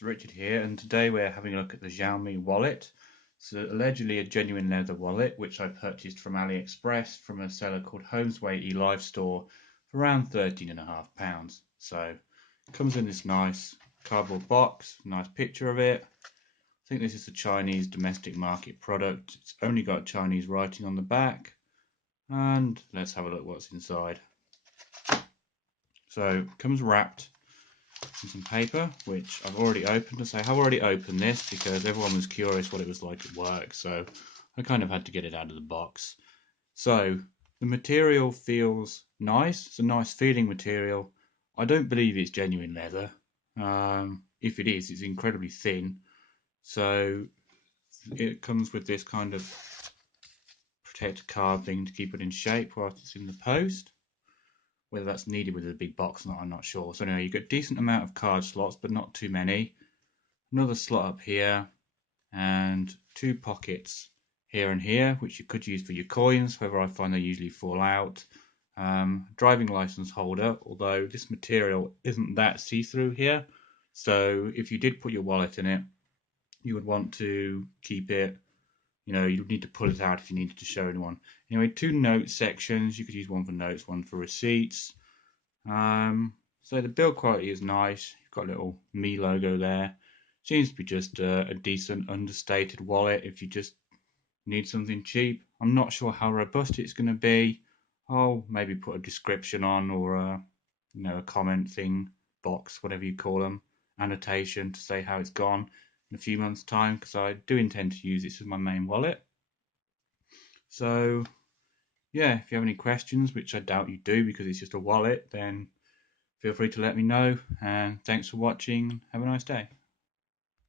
It's Richard here, and today we're having a look at the Xiaomi wallet. It's allegedly a genuine leather wallet, which I purchased from AliExpress from a seller called Homesway eLive Store for around £13.50. So it comes in this nice cardboard box, nice picture of it. I think this is a Chinese domestic market product. It's only got Chinese writing on the back, and let's have a look what's inside. So it comes wrapped and some paper, which I've already opened. So I have already opened this because everyone was curious what it was like at work, so I kind of had to get it out of the box. So the material feels nice. It's a nice feeling material. I don't believe it's genuine leather. If it is, it's incredibly thin. So it comes with this kind of protector card thing to keep it in shape whilst it's in the post. Whether that's needed with a big box or not, I'm not sure. So anyway, you've got a decent amount of card slots, but not too many. Another slot up here, and two pockets here and here, which you could use for your coins. However, I find they usually fall out. Driving license holder, although this material isn't that see-through here. So if you did put your wallet in it, you would want to keep it, you would need to pull it out if you needed to show anyone. Anyway, two note sections. You could use one for notes, one for receipts. So the build quality is nice. You've got a little Me logo there. Seems to be just a decent understated wallet if you just need something cheap. I'm not sure how robust it's going to be. I'll maybe put a description on, or a comment thing box, whatever you call them, annotation to say how it's gone in a few months' time, because I do intend to use this as my main wallet. So yeah, if you have any questions, which I doubt you do because it's just a wallet, then feel free to let me know, and thanks for watching. Have a nice day.